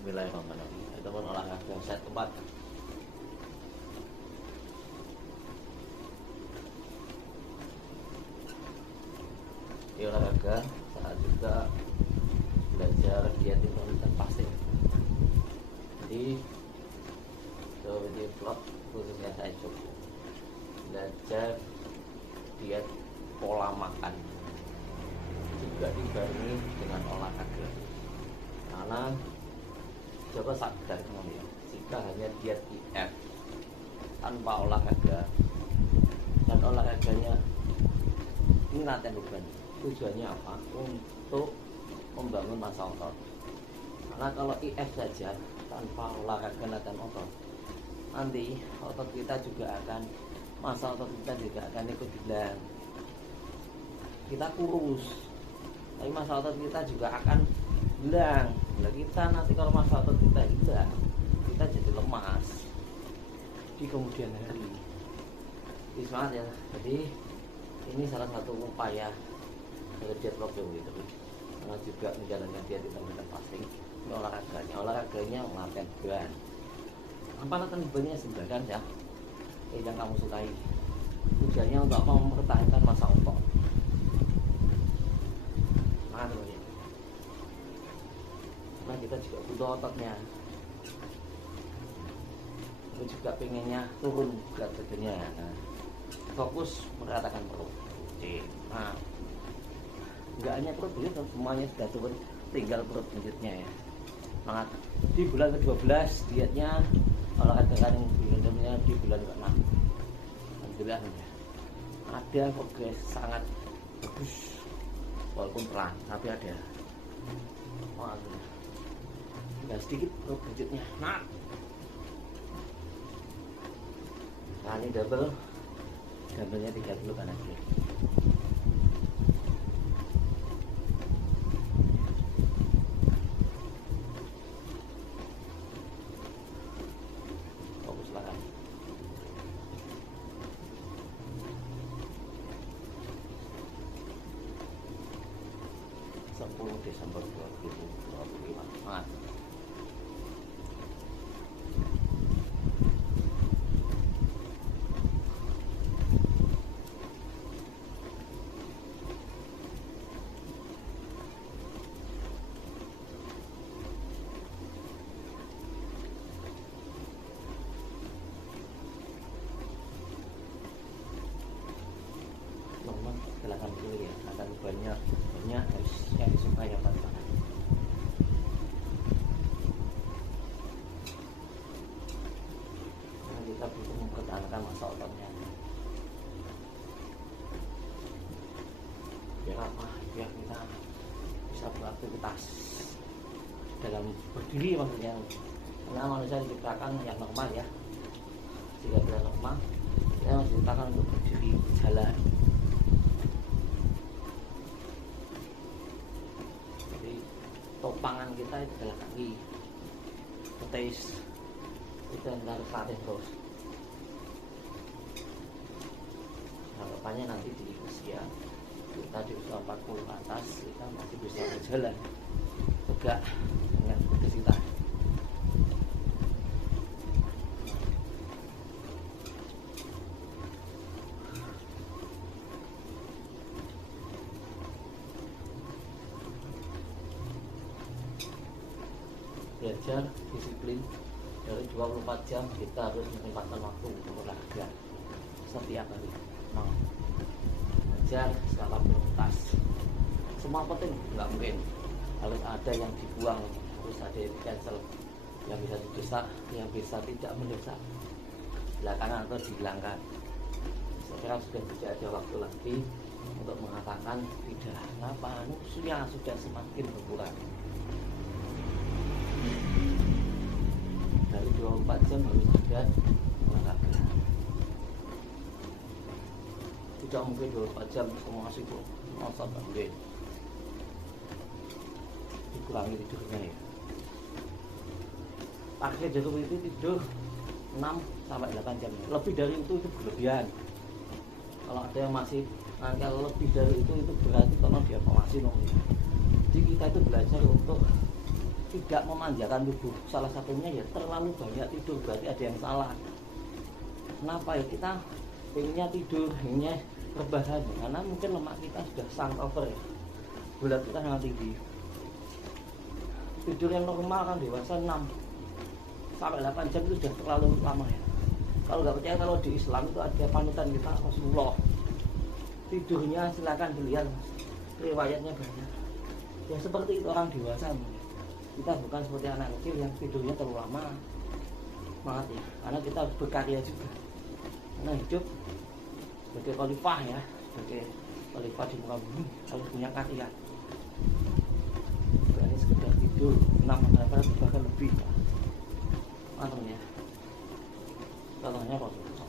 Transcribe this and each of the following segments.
Bismillahirrahmanirrahim. Itu pun olahraga set keempat. Di olahraga saat juga belajar diet intermittent fasting. Jadi di vlog khususnya saya coba belajar diet pola makan juga dibarengi dengan olahraga, karena coba sadar kemudian jika hanya diet IF tanpa olahraga dan olahraganya ini latihan beban, tujuannya apa? Untuk membangun massa otot. Karena kalau IF saja tanpa olahraga latihan otot, nanti otot kita juga akan, massa otot kita juga akan ikut hilang. Kita kurus, tapi massa otot kita juga akan hilang. Nah, kita nanti kalau massa otot kita hilang, kita jadi lemas di kemudian hari. Jadi semangat ya. Jadi ini salah satu upaya dari diet program gitu, karena juga menjalankan diet intermittent fasting. Ini olahraganya latihan beban. Apa latihan bebannya sebenarnya ya? Yang kamu sukai. Tujuannya untuk apa? Mempertahankan massa otot. Mana ya? Karena kita juga butuh ototnya. Aku juga pengennya turun berat badannya. Nah, fokus meratakan perut. Nah, enggak hanya perut, semuanya sudah turun, tinggal perut lanjutnya ya. Semangat. Di bulan ke-12 dietnya olahraga kandung bulannya di bulan ke-6. Alhamdulillah ya. Ada progres sangat bagus, walaupun pelan tapi ada. Waduh, tinggal sedikit perut lanjutnya. Nah ini double, gambarnya 30 kanan kiri. Fokuslah. 10 Desember 2025. Semangat. Teman-teman silakan dulu ya, akan banyak harus yang disukai apa tangan. Karena kita butuh mempertahankan massa ototnya. Biar apa? Biar kita bisa beraktivitas dalam berdiri maksudnya. Karena manusia diciptakan yang normal ya. Jika tidak normal, kita diciptakan untuk berdiri, jalan. Topangan kita itu adalah kaki, betis, itu yang harus latih terus. Harapannya nanti di usia kita di usia 40 ke atas kita masih bisa berjalan tegak dengan betis kita. Belajar disiplin dari 24 jam kita harus menyempatkan waktu untuk olahraga setiap hari. Belajar skala prioritas, semua penting, nggak mungkin harus ada yang dibuang, harus ada yang di cancel, yang bisa didesak, yang bisa tidak mendesak, belakangan atau dihilangkan. Saya kira sudah tidak ada waktu lagi untuk mengatakan tidak, apa musuhnya sudah semakin berkurang. Dari 24 jam harus ada olahraga. Tidak mungkin 24 jam semua sibuk nonton, mungkin dikurangi tidurnya ya. Akhirnya Jokowi itu tidur 6-8 jam. Lebih dari itu berlebihan. Kalau ada yang masih kalau lebih dari itu berarti kalau dia masih nongol. Jadi kita itu belajar untuk tidak memanjakan tubuh. Salah satunya ya terlalu banyak tidur, berarti ada yang salah. Kenapa ya kita pengennya tidur, pengennya rebahan, karena mungkin lemak kita sudah sangat over ya, gula kita sangat tinggi. Tidur yang normal kan dewasa 6 sampai 8 jam itu sudah terlalu lama ya. Kalau nggak percaya, kalau di Islam itu ada panutan kita Rasulullah, tidurnya silakan dilihat, riwayatnya banyak ya seperti itu orang dewasa. Kita bukan seperti anak kecil yang tidurnya terlalu lama banget ya, karena kita harus berkarya juga, karena hidup sebagai khalifah ya, sebagai khalifah di muka bumi harus punya karya. Bukan sekedar tidur 6 bahkan lebih malam ya. Contohnya Rasulullah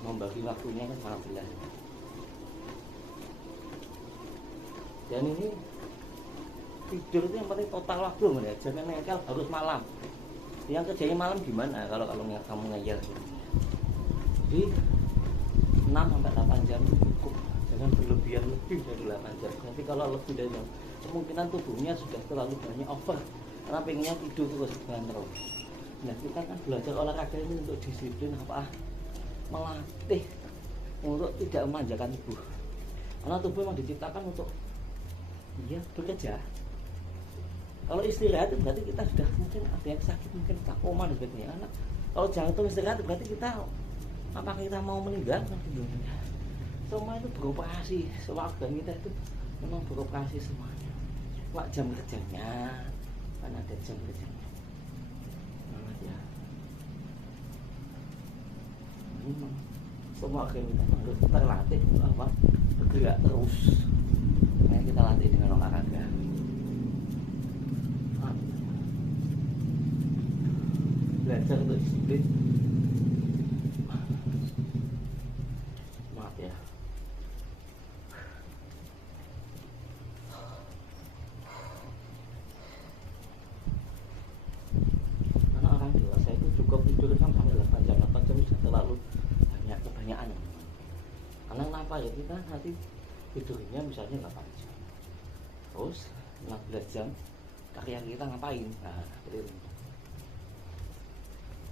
membagi waktunya kan sangat jelas. Dan ini tidur itu yang penting total waktu ya. Jangan ngeyel harus malam. Yang kerjanya malam gimana kalau kamu ngeyel gitu. Jadi 6 sampai 8 jam cukup. Jangan berlebihan lebih dari 8 jam. Nanti kalau lebih dari jam, kemungkinan tubuhnya sudah terlalu banyak over karena pengennya tidur terus dengan terus. Nah, kita kan belajar olahraga ini untuk disiplin apa? Melatih untuk tidak memanjakan tubuh. Karena tubuh memang diciptakan untuk bekerja. Kalau istirahat itu berarti kita sudah mungkin ada yang sakit, mungkin kita koma dan sebagainya. Kalau jantung istirahat berarti kita apakah kita mau meninggal? Semua itu beroperasi, semua organ kita itu memang beroperasi semuanya. Wah, jam kerjanya kan ada jam kerjanya. Ya. Memang semua organ kita harus terlatih bahwa bergerak terus. Nah, kita latih dengan olahraga. Belajar untuk disiplin. Maaf ya. Karena orang dewasa itu cukup tidur sampai 8 jam. 8 jam sudah terlalu banyak, kebanyakan. Karena kenapa ya, kita nanti tidurnya misalnya 8 jam, terus 15 jam karya kita ngapain? Nah, itu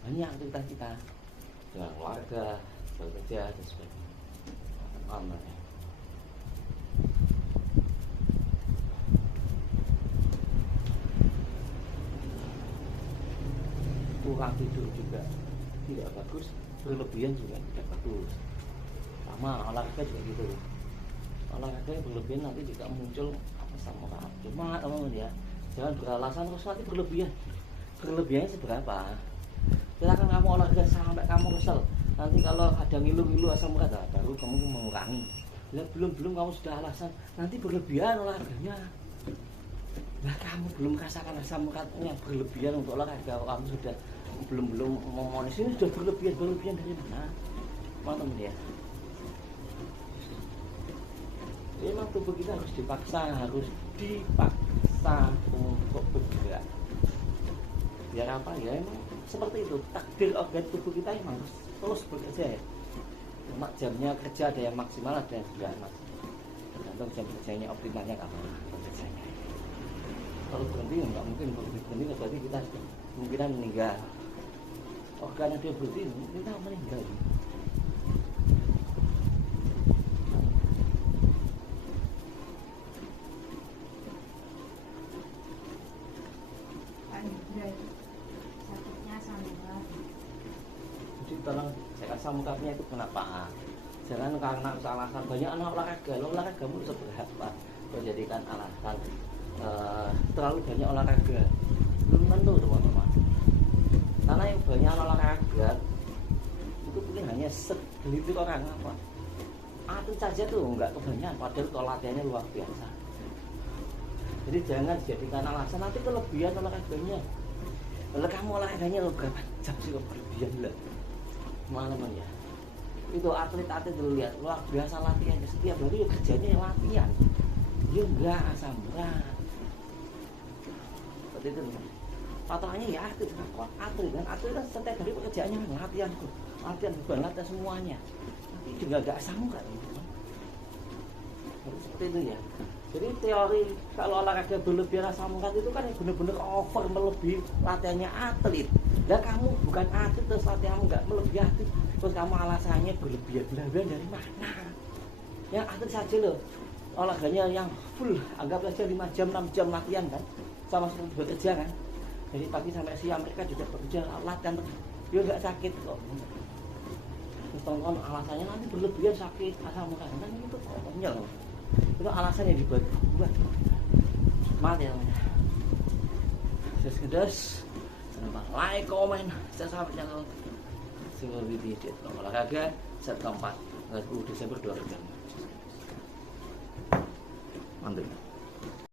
banyak aktivitas kita dengan keluarga, bekerja dan sebagainya. Aman ya. Kurang tidur juga tidak bagus, berlebihan juga tidak bagus. Sama olahraga juga gitu. Olahraga yang berlebihan nanti juga muncul asam urat. Cuma teman-teman ya, jangan beralasan terus nanti berlebihan. Berlebihannya seberapa? Silakan kamu olahraga sampai kamu kesel. Nanti kalau ada ngilu-ngilu asam urat, baru kamu mengurangi. Belum kamu sudah alasan, nanti berlebihan olahraganya. Nah, kamu belum merasakan asam uratnya berlebihan untuk olahraga, kamu sudah belum memonis ini sudah berlebihan dari mana? Teman-teman ya. Memang tubuh kita harus dipaksa untuk bergerak. Biar apa ya, emang seperti itu takdir organ tubuh kita emang harus terus bekerja ya. Cuma jamnya kerja ada yang maksimal, ada yang enggak maksimal, tergantung jam kerjanya optimalnya kapan kerjanya. Kalau berhenti nggak mungkin berhenti, berarti kita kemungkinan meninggal. Organ yang dia berhenti kita meninggal. Tolong saya asam uratnya itu kenapa? Jangan karena alasan banyak anak olahragamu seberapa menjadikan alasan terlalu banyak olahraga. Belum tentu teman-teman. Karena yang banyak olahraga itu mungkin hanya segelintir orang apa. Atlet saja tuh nggak kebanyakan, padahal kalau latihannya luar biasa. Jadi jangan dijadikan alasan nanti kelebihan olahraganya. Kalau kamu olahraganya berapa jam sih kok berlebihan lah. Teman-teman ya, itu atlet-atlet dulu lihat luar biasa latihannya, setiap hari kerjanya latihan, dia enggak asam urat seperti itu. Patokannya ya atlet kan setiap hari pekerjaannya latihan beban semuanya, tapi juga enggak asam urat seperti itu ya. Jadi teori kalau olahraga berlebihan asam urat itu kan benar-benar over, melebihi latihannya atlet. Lah kamu bukan atlet terus latihanmu nggak melebihi atlet, terus kamu alasannya berlebihan. Berlebihan dari mana? Yang atlet saja loh, olahraganya yang full, anggap saja 5 jam 6 jam latihan kan, sama seperti bekerja kan. Jadi pagi sampai siang mereka juga bekerja latihan terus, dia nggak sakit kok. Terus tonton alasannya nanti berlebihan sakit asam urat kan itu konyol loh. Itu alasan yang dibuat mati namanya. Sekedar like, komen, subscribe channel Single Video olahraga set keempat 10 Desember 2020. Mantap.